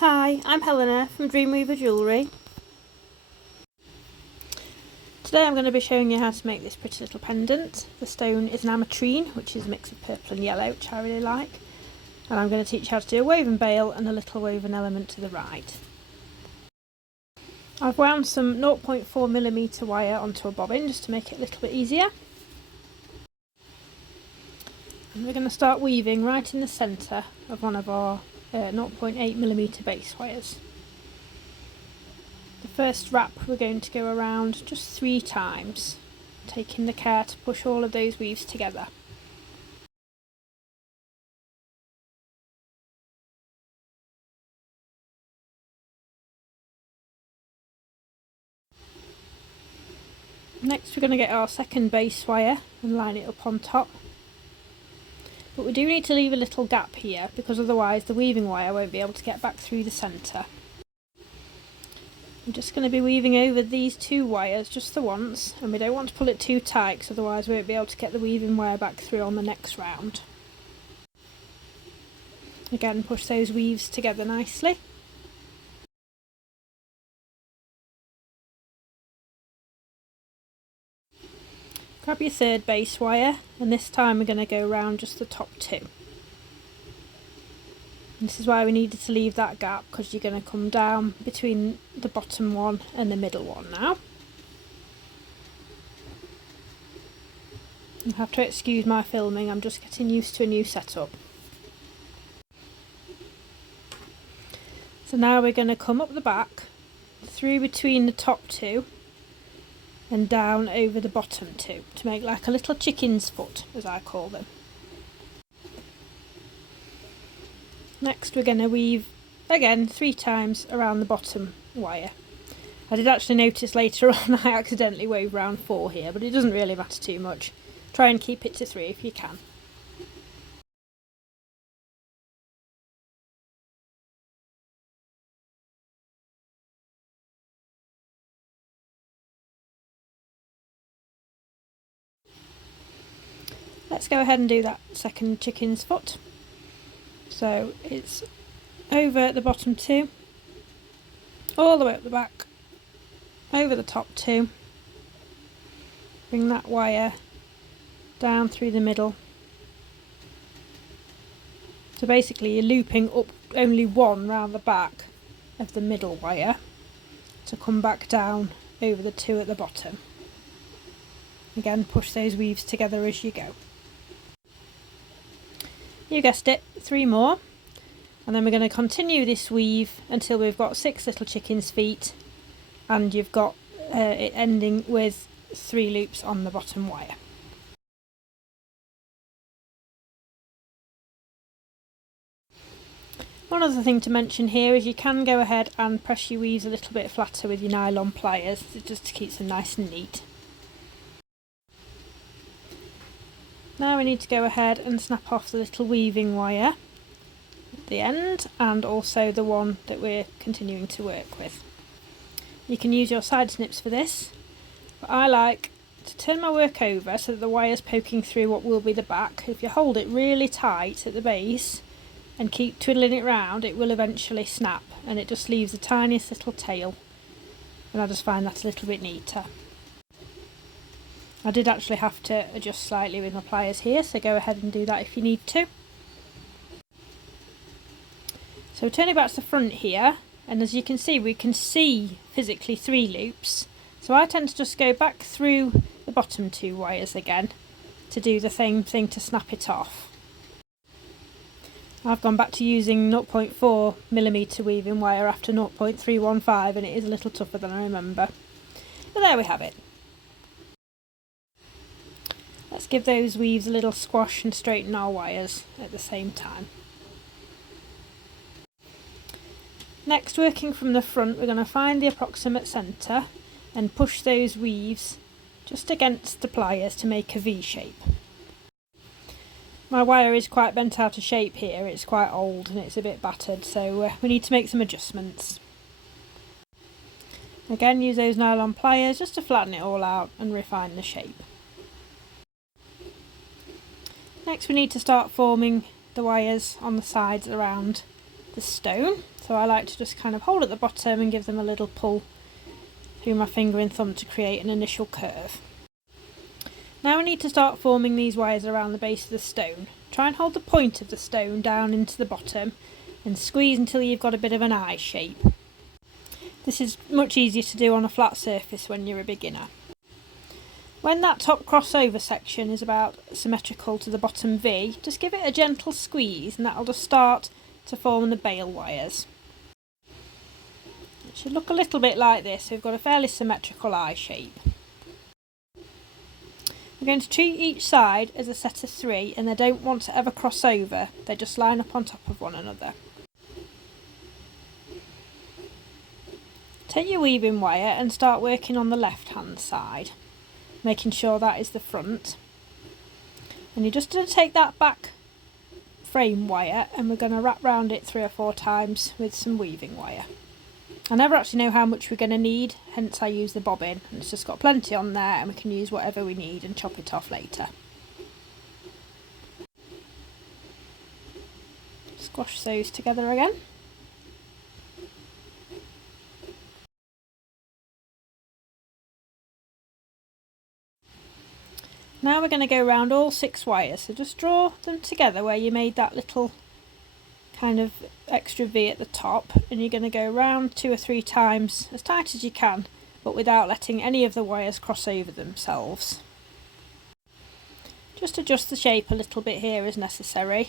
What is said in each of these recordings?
Hi, I'm Helena from Dream Weaver Jewellery. Today I'm going to be showing you how to make this pretty little pendant. The stone is an Ametrine, which is a mix of purple and yellow, which I really like. And I'm going to teach you how to do a woven bail and a little woven element to the right. I've wound some 0.4mm wire onto a bobbin just to make it a little bit easier. And we're going to start weaving right in the centre of one of our 0.8mm base wires. The first wrap we're going to go around just 3 times, taking the care to push all of those weaves together. Next we're going to get our second base wire and line it up on top. But we do need to leave a little gap here because otherwise the weaving wire won't be able to get back through the centre. I'm just going to be weaving over these 2 wires just the once, and we don't want to pull it too tight because otherwise we won't be able to get the weaving wire back through on the next round. Again, push those weaves together nicely. Grab your third base wire, and this time we're going to go around just the top 2. This is why we needed to leave that gap, because you're going to come down between the bottom one and the middle one now. You have to excuse my filming, I'm just getting used to a new setup. So now we're going to come up the back, through between the top 2 and down over the bottom 2 to make like a little chicken's foot, as I call them. Next we're going to weave again 3 times around the bottom wire. I did actually notice later on I accidentally wove round 4 here, but it doesn't really matter too much. Try and keep it to 3 if you can. Let's go ahead and do that second chicken's foot. So it's over the bottom 2, all the way up the back, over the top 2, bring that wire down through the middle. So basically you're looping up only one round the back of the middle wire to come back down over the 2 at the bottom. Again, push those weaves together as you go. You guessed it, 3 more, and then we're going to continue this weave until we've got 6 little chicken's feet and you've got it ending with 3 loops on the bottom wire. One other thing to mention here is you can go ahead and press your weaves a little bit flatter with your nylon pliers, just to keep them nice and neat. Now we need to go ahead and snap off the little weaving wire at the end, and also the one that we're continuing to work with. You can use your side snips for this, but I like to turn my work over so that the wire's poking through what will be the back. If you hold it really tight at the base and keep twiddling it round, it will eventually snap and it just leaves the tiniest little tail, and I just find that a little bit neater. I did actually have to adjust slightly with my pliers here, so go ahead and do that if you need to. So turning back to the front here, and as you can see, we can see physically 3 loops. So I tend to just go back through the bottom 2 wires again to do the same thing to snap it off. I've gone back to using 0.4mm weaving wire after 0.315, and it is a little tougher than I remember. But there we have it. Let's give those weaves a little squash and straighten our wires at the same time. Next, working from the front, we're going to find the approximate centre and push those weaves just against the pliers to make a V shape. My wire is quite bent out of shape here, it's quite old and it's a bit battered, so we need to make some adjustments. Again, use those nylon pliers just to flatten it all out and refine the shape. Next we need to start forming the wires on the sides around the stone. So I like to just kind of hold at the bottom and give them a little pull through my finger and thumb to create an initial curve. Now we need to start forming these wires around the base of the stone. Try and hold the point of the stone down into the bottom and squeeze until you've got a bit of an eye shape. This is much easier to do on a flat surface when you're a beginner. When that top crossover section is about symmetrical to the bottom V, just give it a gentle squeeze and that'll just start to form the bail wires. It should look a little bit like this, so we've got a fairly symmetrical eye shape. We're going to treat each side as a set of 3 and they don't want to ever cross over, they just line up on top of one another. Take your weaving wire and start working on the left hand side, making sure that is the front. And you're just going to take that back frame wire and we're going to wrap round it 3 or 4 times with some weaving wire. I never actually know how much we're going to need, hence I use the bobbin, and it's just got plenty on there and we can use whatever we need and chop it off later. Squash those together again. Now we're going to go around all 6 wires, so just draw them together where you made that little kind of extra V at the top, and you're going to go around 2 or 3 times as tight as you can, but without letting any of the wires cross over themselves. Just adjust the shape a little bit here as necessary.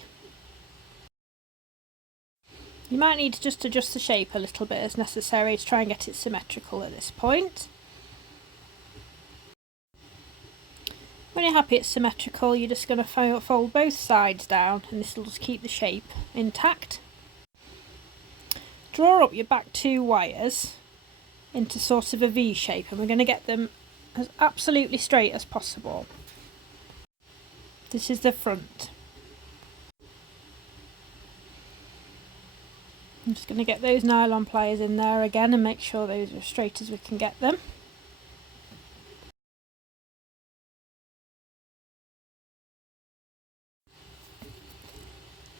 You might need to just adjust the shape a little bit as necessary to try and get it symmetrical at this point. When you're happy it's symmetrical, you're just going to fold both sides down and this will just keep the shape intact. Draw up your back 2 wires into sort of a V shape and we're going to get them as absolutely straight as possible. This is the front. I'm just going to get those nylon pliers in there again and make sure those are as straight as we can get them.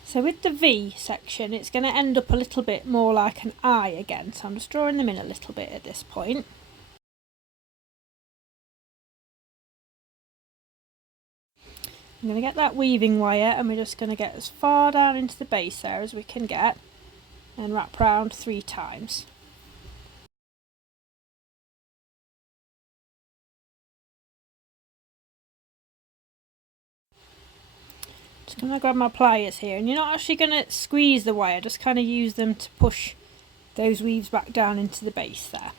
So with the V section it's going to end up a little bit more like an eye again, so I'm just drawing them in a little bit at this point. I'm going to get that weaving wire and we're just going to get as far down into the base there as we can get and wrap round 3 times. Just going to grab my pliers here, and you're not actually going to squeeze the wire, just kind of use them to push those weaves back down into the base there.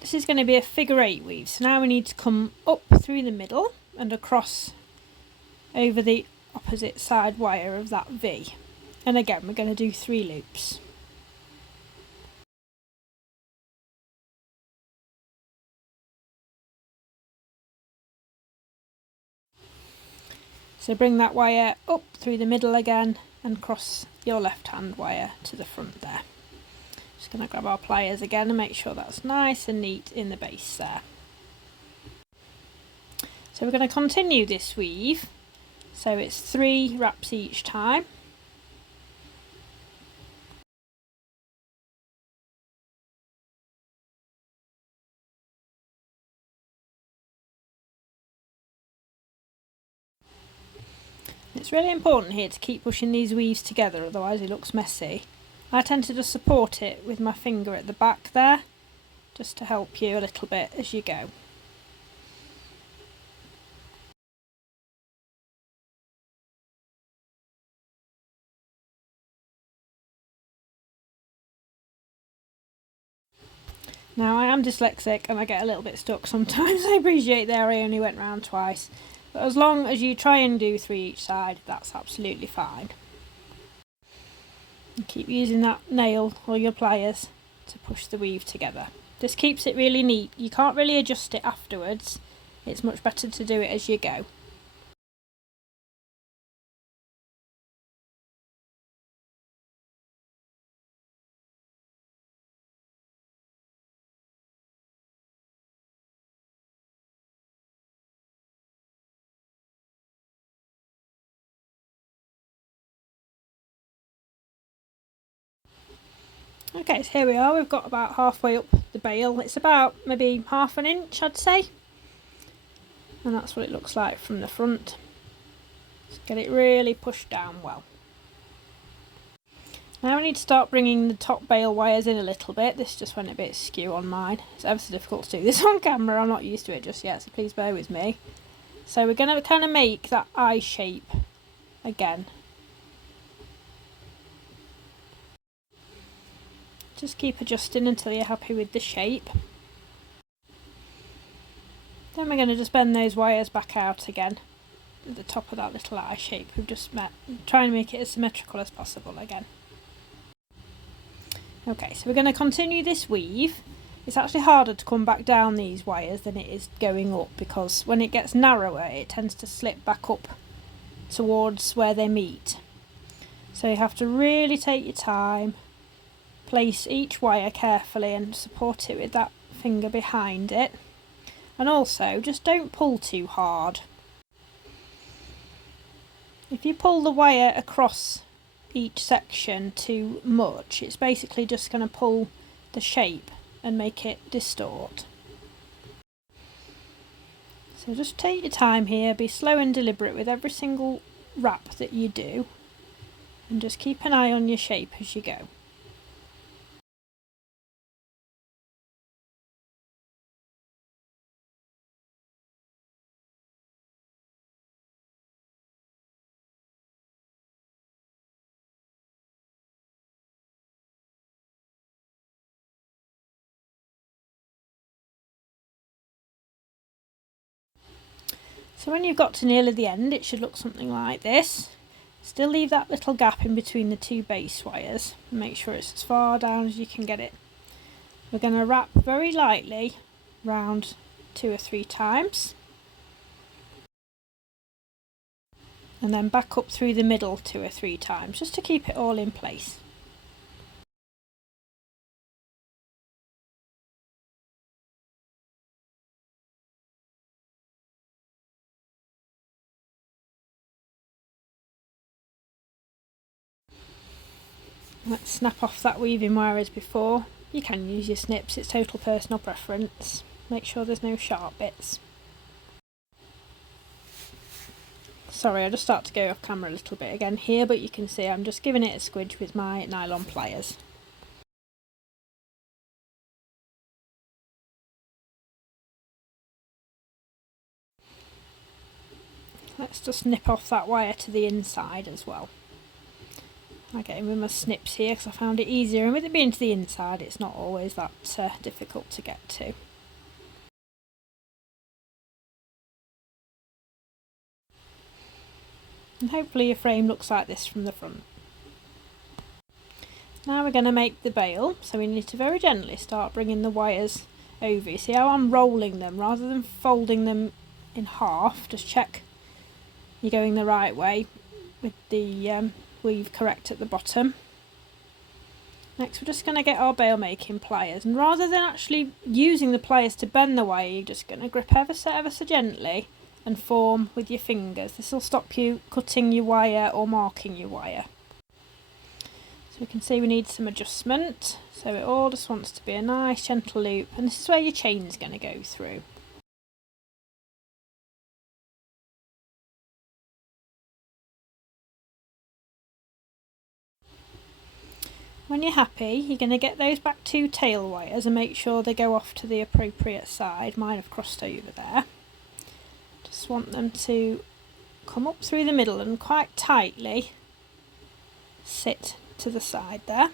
This is going to be a figure 8 weave, so now we need to come up through the middle and across over the opposite side wire of that V. And again we're going to do 3 loops. So bring that wire up through the middle again and cross your left hand wire to the front there. Just going to grab our pliers again and make sure that's nice and neat in the base there. So we're going to continue this weave, so it's 3 wraps each time. It's really important here to keep pushing these weaves together, otherwise it looks messy. I tend to just support it with my finger at the back there, just to help you a little bit as you go. Now I am dyslexic and I get a little bit stuck sometimes. I appreciate there I only went round twice, but as long as you try and do 3 each side, that's absolutely fine. And keep using that nail or your pliers to push the weave together. This keeps it really neat. You can't really adjust it afterwards. It's much better to do it as you go. Okay, so here we are, we've got about halfway up the bail. It's about maybe ½ an inch, I'd say. And that's what it looks like from the front. Just get it really pushed down well. Now we need to start bringing the top bail wires in a little bit. This just went a bit skew on mine. It's ever so difficult to do this on camera. I'm not used to it just yet, so please bear with me. So we're going to kind of make that eye shape again. Just keep adjusting until you're happy with the shape. Then we're going to just bend those wires back out again at the top of that little eye shape we've just met. Try and make it as symmetrical as possible again. Okay, so we're going to continue this weave. It's actually harder to come back down these wires than it is going up, because when it gets narrower it tends to slip back up towards where they meet. So you have to really take your time, place each wire carefully and support it with that finger behind it. And also, just don't pull too hard. If you pull the wire across each section too much, it's basically just going to pull the shape and make it distort. So just take your time here, be slow and deliberate with every single wrap that you do, and just keep an eye on your shape as you go. So when you've got to nearly the end, it should look something like this. Still leave that little gap in between the two base wires and make sure it's as far down as you can get it. We're going to wrap very lightly round 2 or 3 times, and then back up through the middle 2 or 3 times just to keep it all in place. Let's snap off that weaving wire as before. You can use your snips, it's total personal preference. Make sure there's no sharp bits. Sorry, I just start to go off camera a little bit again here, but you can see I'm just giving it a squidge with my nylon pliers. Let's just nip off that wire to the inside as well. I get in with my snips here because I found it easier, and with it being to the inside it's not always that difficult to get to. And hopefully your frame looks like this from the front. Now we're going to make the bail, so we need to very gently start bringing the wires over. You see how I'm rolling them rather than folding them in half. Just check you're going the right way with the weave correct at the bottom. Next we're just going to get our bail making pliers, and rather than actually using the pliers to bend the wire, you're just going to grip ever so gently and form with your fingers. This will stop you cutting your wire or marking your wire. So we can see we need some adjustment, so it all just wants to be a nice gentle loop, and this is where your chain's going to go through. When you're happy, you're going to get those back 2 tail wires and make sure they go off to the appropriate side. Mine have crossed over there. Just want them to come up through the middle and quite tightly sit to the side there.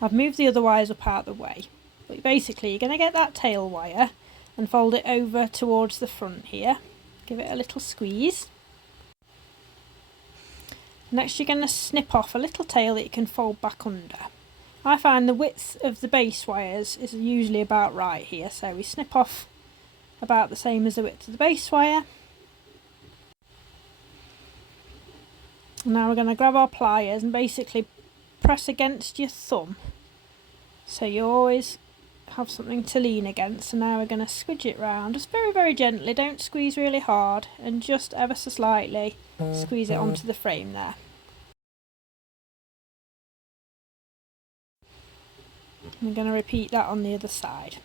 I've moved the other wires up out of the way, but basically you're going to get that tail wire and fold it over towards the front here. Give it a little squeeze. Next you're going to snip off a little tail that you can fold back under. I find the width of the base wires is usually about right here, so we snip off about the same as the width of the base wire. And now we're going to grab our pliers and basically press against your thumb, so you always have something to lean against. And now we're going to squidge it round just very gently, don't squeeze really hard, and just ever so slightly squeeze it onto the frame there. I'm going to repeat that on the other side.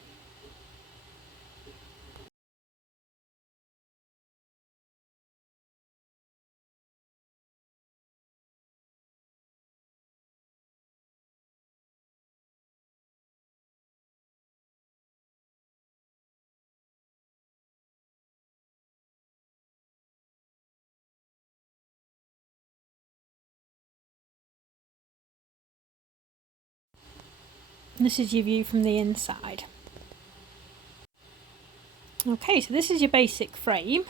And this is your view from the inside. Okay, so this is your basic frame.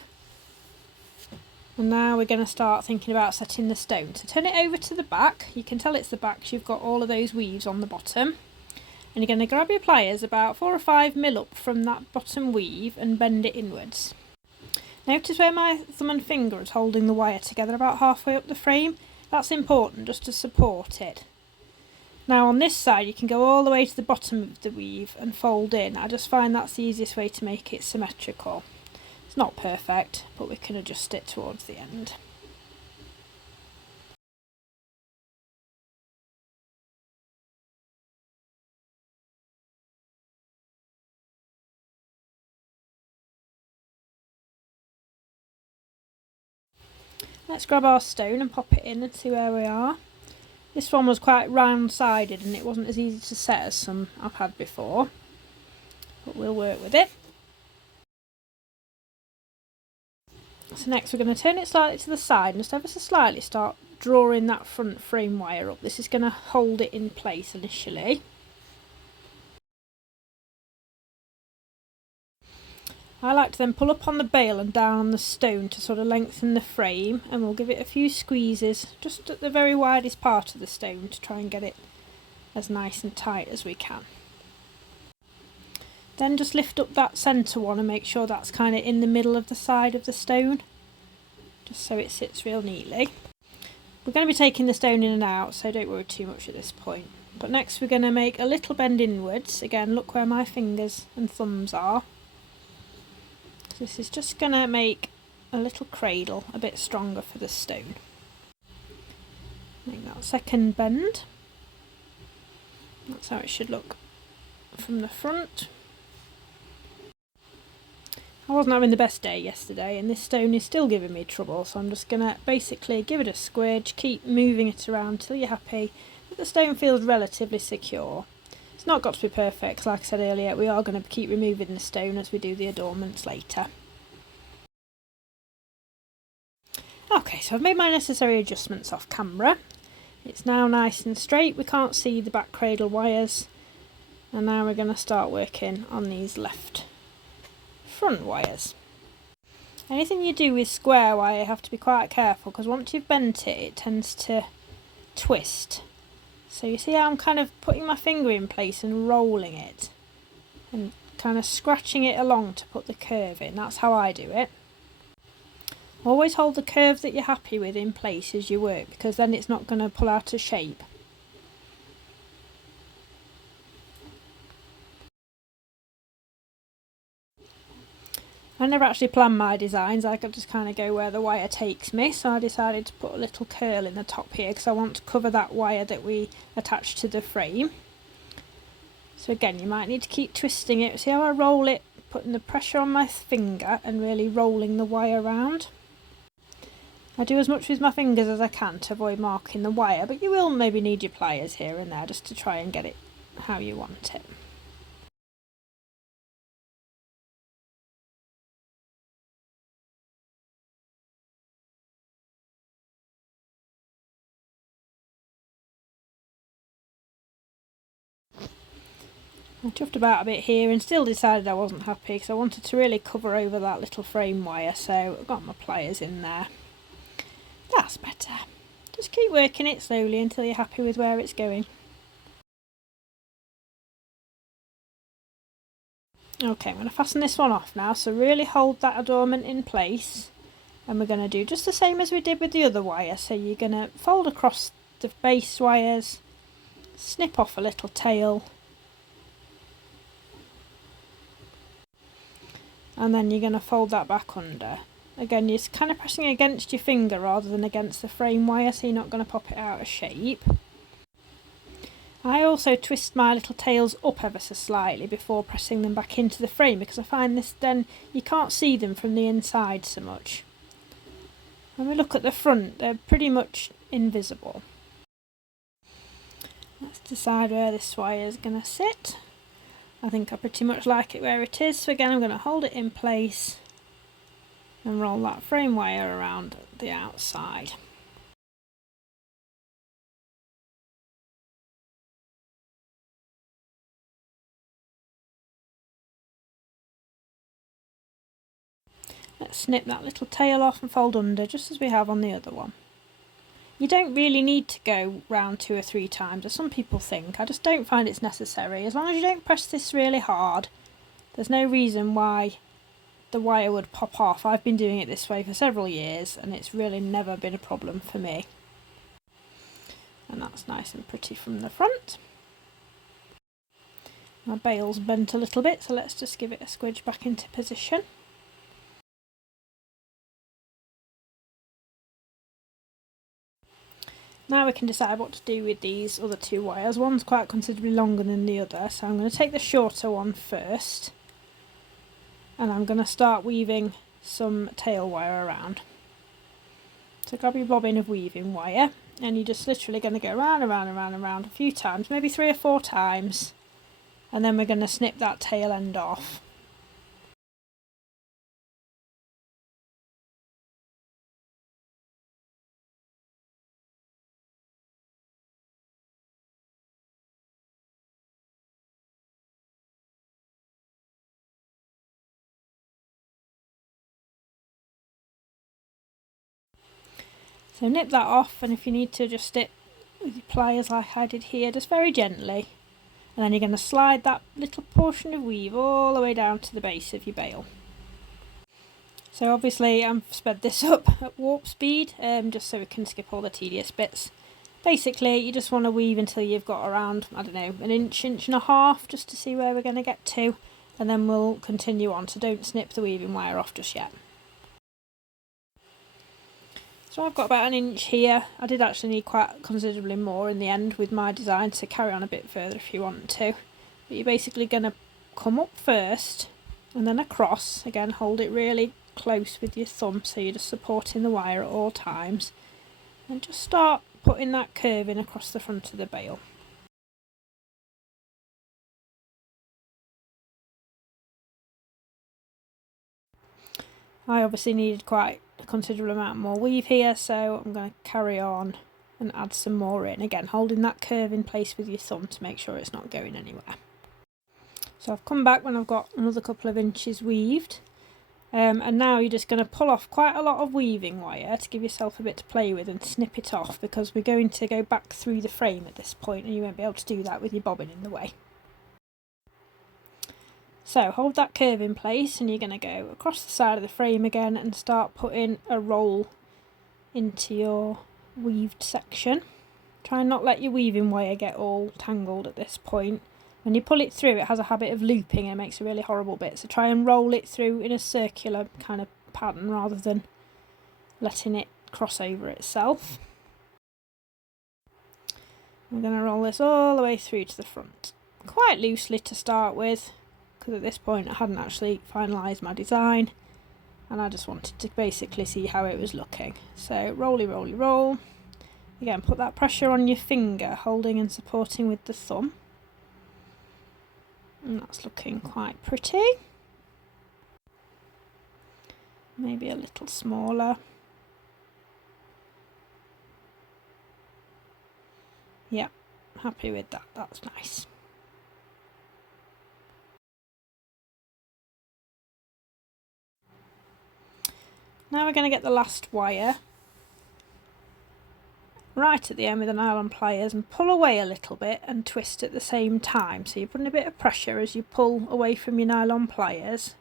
And now we're going to start thinking about setting the stone. So turn it over to the back. You can tell it's the back because you've got all of those weaves on the bottom. And you're going to grab your pliers about 4 or 5 mil up from that bottom weave and bend it inwards. Notice where my thumb and finger is holding the wire together about halfway up the frame. That's important just to support it. Now on this side you can go all the way to the bottom of the weave and fold in. I just find that's the easiest way to make it symmetrical. It's not perfect, but we can adjust it towards the end. Let's grab our stone and pop it in and see where we are. This one was quite round-sided and it wasn't as easy to set as some I've had before, but we'll work with it. So next we're going to turn it slightly to the side and just ever so slightly start drawing that front frame wire up. This is going to hold it in place initially. I like to then pull up on the bail and down on the stone to sort of lengthen the frame, and we'll give it a few squeezes just at the very widest part of the stone to try and get it as nice and tight as we can. Then just lift up that centre one and make sure that's kind of in the middle of the side of the stone, just so it sits real neatly. We're going to be taking the stone in and out, so don't worry too much at this point. But next we're going to make a little bend inwards. Again, look where my fingers and thumbs are. This is just going to make a little cradle a bit stronger for the stone. Make that second bend. That's how it should look from the front. I wasn't having the best day yesterday and this stone is still giving me trouble, so I'm just going to basically give it a squidge, keep moving it around till you're happy that the stone feels relatively secure. It's not got to be perfect, like I said earlier, we are going to keep removing the stone as we do the adornments later. Okay, so I've made my necessary adjustments off camera. It's now nice and straight, we can't see the back cradle wires. And now we're going to start working on these left front wires. Anything you do with square wire you have to be quite careful, because once you've bent it, it tends to twist. So you see how I'm kind of putting my finger in place and rolling it and kind of scratching it along to put the curve in. That's how I do it. Always hold the curve that you're happy with in place as you work, because then it's not going to pull out of shape. I never actually planned my designs, I could just kind of go where the wire takes me, so I decided to put a little curl in the top here because I want to cover that wire that we attach to the frame. So again, you might need to keep twisting it. See how I roll it, putting the pressure on my finger and really rolling the wire around. I do as much with my fingers as I can to avoid marking the wire, but you will maybe need your pliers here and there just to try and get it how you want it. I chuffed about a bit here and still decided I wasn't happy because I wanted to really cover over that little frame wire, so I got my pliers in there. That's better. Just keep working it slowly until you're happy with where it's going. Okay, I'm going to fasten this one off now, so really hold that adornment in place, and we're going to do just the same as we did with the other wire. So you're going to fold across the base wires, snip off a little tail, and then you're going to fold that back under. Again, you're kind of pressing against your finger rather than against the frame wire, so you're not going to pop it out of shape. I also twist my little tails up ever so slightly before pressing them back into the frame, because I find this then you can't see them from the inside so much. When we look at the front, they're pretty much invisible. Let's decide where this wire is going to sit. I think I pretty much like it where it is, so again I'm going to hold it in place and roll that frame wire around the outside. Let's snip that little tail off and fold under, just as we have on the other one. You don't really need to go round 2 or 3 times, as some people think. I just don't find it's necessary. As long as you don't press this really hard, there's no reason why the wire would pop off. I've been doing it this way for several years and it's really never been a problem for me. And that's nice and pretty from the front. My bail's bent a little bit, so let's just give it a squidge back into position. Now we can decide what to do with these other 2 wires. One's quite considerably longer than the other, so I'm going to take the shorter one first. And I'm going to start weaving some tail wire around. So grab your bobbin of weaving wire, and you're just literally going to go round and round and round and round a few times, maybe 3 or 4 times. And then we're going to snip that tail end off. So nip that off, and if you need to adjust it with your pliers like I did here, just very gently. And then you're going to slide that little portion of weave all the way down to the base of your bail. So obviously I've sped this up at warp speed, just so we can skip all the tedious bits. Basically you just want to weave until you've got around, I don't know, an inch, inch and a half, just to see where we're going to get to. And then we'll continue on, so don't snip the weaving wire off just yet. So I've got about an inch here. I did actually need quite considerably more in the end with my design, so carry on a bit further if you want to. But you're basically going to come up first and then across. Again, hold it really close with your thumb so you're just supporting the wire at all times. And just start putting that curve in across the front of the bail. I obviously needed quite a considerable amount more weave here, so I'm going to carry on and add some more in. Again, holding that curve in place with your thumb to make sure it's not going anywhere. So I've come back when I've got another couple of inches weaved, and now you're just going to pull off quite a lot of weaving wire to give yourself a bit to play with and snip it off, because we're going to go back through the frame at this point and you won't be able to do that with your bobbin in the way. So hold that curve in place and you're going to go across the side of the frame again and start putting a roll into your weaved section. Try and not let your weaving wire get all tangled at this point. When you pull it through, it has a habit of looping and it makes a really horrible bit, so try and roll it through in a circular kind of pattern rather than letting it cross over itself. We're going to roll this all the way through to the front, quite loosely to start with, because at this point I hadn't actually finalised my design and I just wanted to basically see how it was looking. So rolly rolly roll. Again, put that pressure on your finger, holding and supporting with the thumb. And that's looking quite pretty. Maybe a little smaller. Yeah, happy with that, that's nice. Now we're going to get the last wire right at the end with the nylon pliers and pull away a little bit and twist at the same time. So you're putting a bit of pressure as you pull away from your nylon pliers,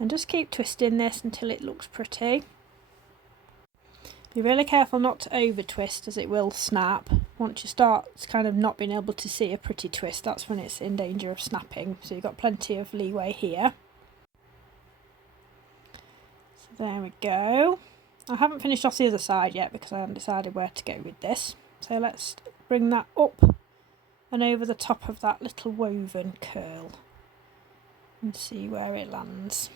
and just keep twisting this until it looks pretty. Be really careful not to over twist, as it will snap. Once you start kind of not being able to see a pretty twist, that's when it's in danger of snapping, so you've got plenty of leeway here. There we go. I haven't finished off the other side yet because I haven't decided where to go with this. So let's bring that up and over the top of that little woven curl and see where it lands.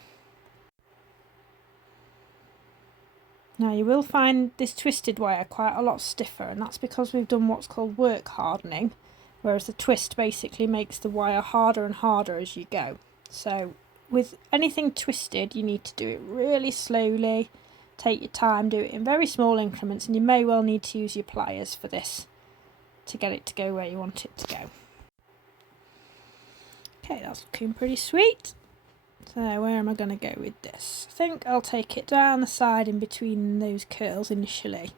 Now you will find this twisted wire quite a lot stiffer, and that's because we've done what's called work hardening, whereas the twist basically makes the wire harder and harder as you go. So with anything twisted, you need to do it really slowly, take your time, do it in very small increments, and you may well need to use your pliers for this to get it to go where you want it to go. Okay, that's looking pretty sweet. So where am I going to go with this? I think I'll take it down the side in between those curls initially.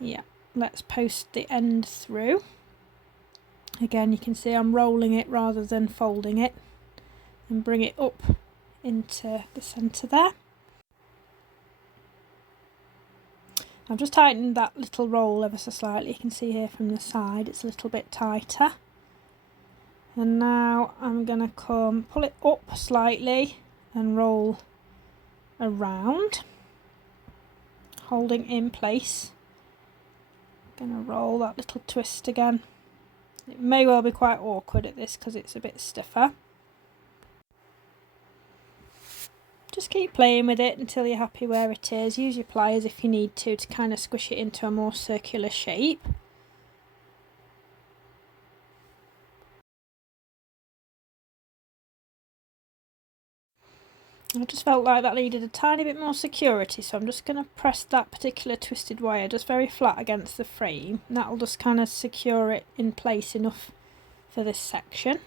Yeah, let's post the end through. Again, you can see I'm rolling it rather than folding it, and bring it up into the centre there. I've just tightened that little roll ever so slightly. You can see here from the side it's a little bit tighter. And now I'm going to pull it up slightly and roll around, holding in place. I'm going to roll that little twist again. It may well be quite awkward at this because it's a bit stiffer. Just keep playing with it until you're happy where it is. Use your pliers if you need to kind of squish it into a more circular shape. I just felt like that needed a tiny bit more security, so I'm just going to press that particular twisted wire just very flat against the frame, and that'll just kind of secure it in place enough for this section.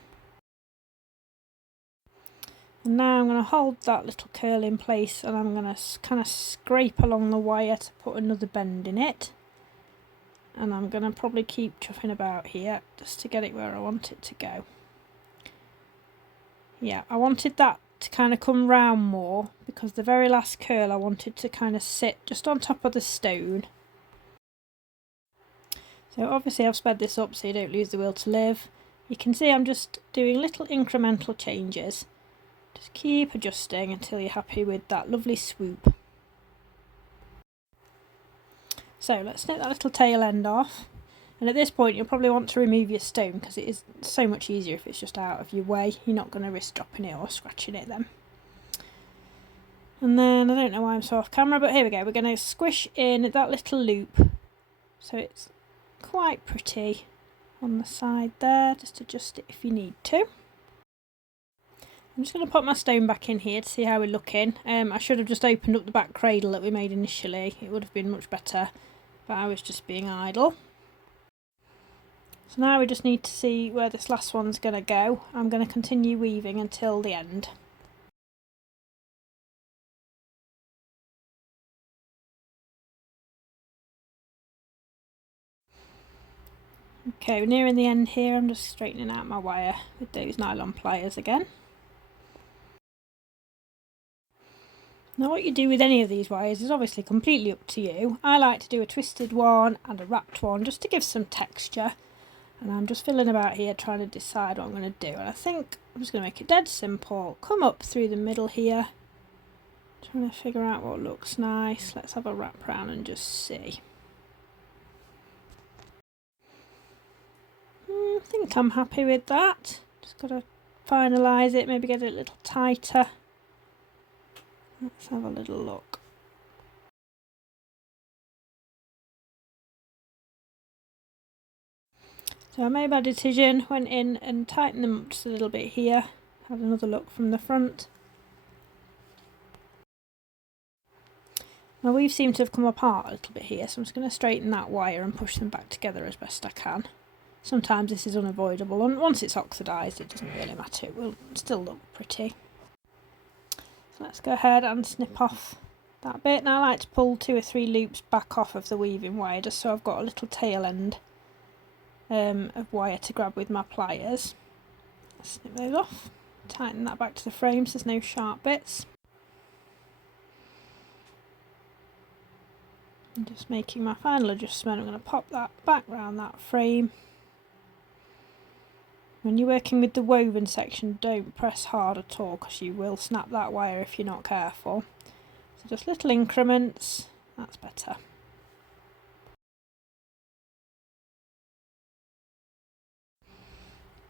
And now I'm going to hold that little curl in place, and I'm going to kind of scrape along the wire to put another bend in it. And I'm going to probably keep chuffing about here just to get it where I want it to go. Yeah, I wanted that to kind of come round more because the very last curl I wanted to kind of sit just on top of the stone. So obviously I've sped this up so you don't lose the will to live. You can see I'm just doing little incremental changes. Just keep adjusting until you're happy with that lovely swoop. So let's snip that little tail end off. And at this point you'll probably want to remove your stone because it is so much easier if it's just out of your way. You're not going to risk dropping it or scratching it then. And then, I don't know why I'm so off camera, but here we go. We're going to squish in that little loop so it's quite pretty on the side there. Just adjust it if you need to. I'm just going to put my stone back in here to see how we're looking. I should have just opened up the back cradle that we made initially. It would have been much better, but I was just being idle. So now we just need to see where this last one's going to go. I'm going to continue weaving until the end. Okay, we're nearing the end here. I'm just straightening out my wire with those nylon pliers again. Now what you do with any of these wires is obviously completely up to you. I like to do a twisted one and a wrapped one just to give some texture. And I'm just fiddling about here trying to decide what I'm going to do. And I think I'm just going to make it dead simple. Come up through the middle here. Trying to figure out what looks nice. Let's have a wrap round and just see. I think I'm happy with that. Just got to finalise it, maybe get it a little tighter. Let's have a little look. So I made my decision, went in and tightened them up just a little bit here. Had another look from the front. My weaves seem to have come apart a little bit here, so I'm just going to straighten that wire and push them back together as best I can. Sometimes this is unavoidable, and once it's oxidised it doesn't really matter, it will still look pretty. So let's go ahead and snip off that bit. Now I like to pull 2 or 3 loops back off of the weaving wire just so I've got a little tail end of wire to grab with my pliers. Snip those off, tighten that back to the frame so there's no sharp bits. I'm just making my final adjustment. I'm going to pop that back round that frame. When you're working with the woven section, don't press hard at all because you will snap that wire if you're not careful. So just little increments, that's better.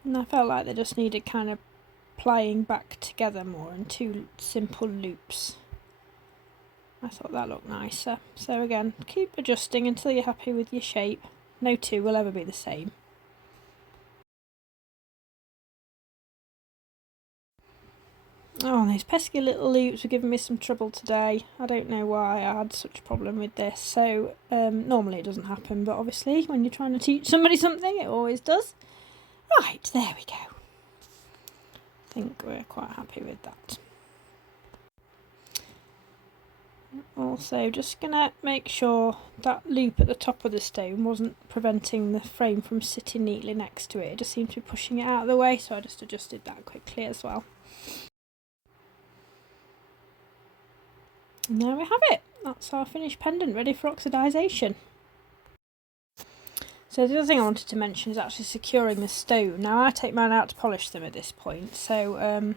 And I felt like they just needed kind of plying back together more in 2 simple loops. I thought that looked nicer. So again, keep adjusting until you're happy with your shape. No 2 will ever be the same. Oh, these pesky little loops were giving me some trouble today. I don't know why I had such a problem with this. So normally it doesn't happen, but obviously when you're trying to teach somebody something, it always does. Right, there we go. I think we're quite happy with that. Also, just gonna make sure that loop at the top of the stone wasn't preventing the frame from sitting neatly next to it. It just seemed to be pushing it out of the way, so I just adjusted that quickly as well. And there we have it. That's our finished pendant ready for oxidisation. So the other thing I wanted to mention is actually securing the stone. Now I take mine out to polish them at this point, so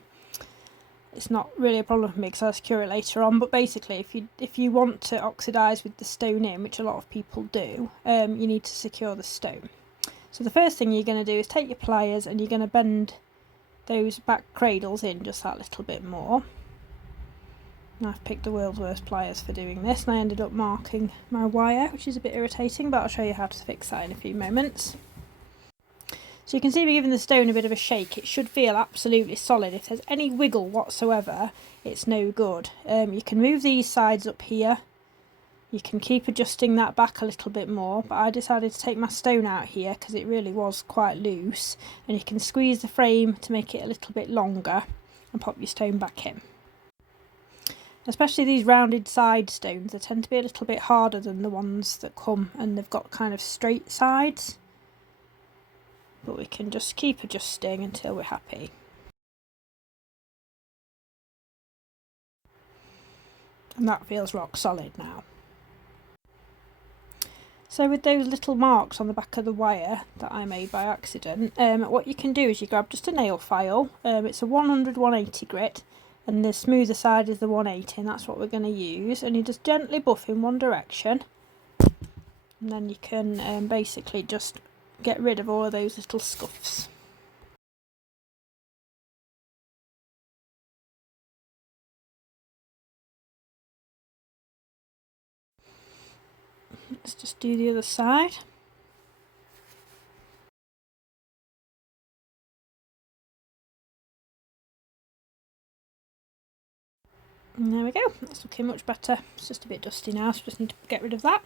it's not really a problem for me because I'll secure it later on. But basically, if you want to oxidise with the stone in, which a lot of people do, you need to secure the stone. So the first thing you're going to do is take your pliers and you're going to bend those back cradles in just that little bit more. And I've picked the world's worst pliers for doing this, and I ended up marking my wire, which is a bit irritating, but I'll show you how to fix that in a few moments. So you can see we're giving the stone a bit of a shake. It should feel absolutely solid. If there's any wiggle whatsoever, it's no good. You can move these sides up here. You can keep adjusting that back a little bit more, but I decided to take my stone out here because it really was quite loose. And you can squeeze the frame to make it a little bit longer and pop your stone back in. Especially these rounded side stones, they tend to be a little bit harder than the ones that come and they've got kind of straight sides. But we can just keep adjusting until we're happy. And that feels rock solid now. So with those little marks on the back of the wire that I made by accident, what you can do is you grab just a nail file. It's a 100-180 grit. And the smoother side is the 180, and that's what we're going to use. And you just gently buff in one direction, and then you can basically just get rid of all of those little scuffs. Let's just do the other side. And there we go, that's looking much better. It's just a bit dusty now, so just need to get rid of that.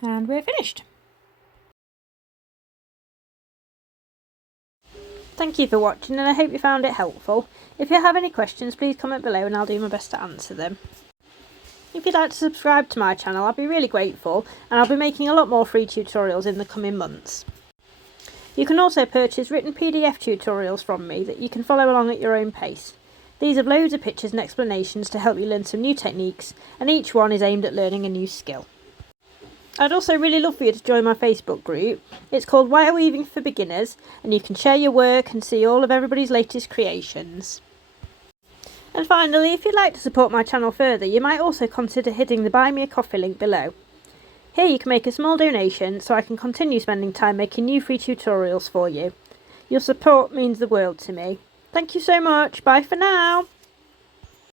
And we're finished. Thank you for watching, and I hope you found it helpful. If you have any questions, please comment below and I'll do my best to answer them. If you'd like to subscribe to my channel, I'd be really grateful, and I'll be making a lot more free tutorials in the coming months. You can also purchase written PDF tutorials from me that you can follow along at your own pace. These have loads of pictures and explanations to help you learn some new techniques, and each one is aimed at learning a new skill. I'd also really love for you to join my Facebook group. It's called Wire Weaving for Beginners, and you can share your work and see all of everybody's latest creations. And finally, if you'd like to support my channel further, you might also consider hitting the Buy Me a Coffee link below. Here you can make a small donation so I can continue spending time making new free tutorials for you. Your support means the world to me. Thank you so much. Bye for now.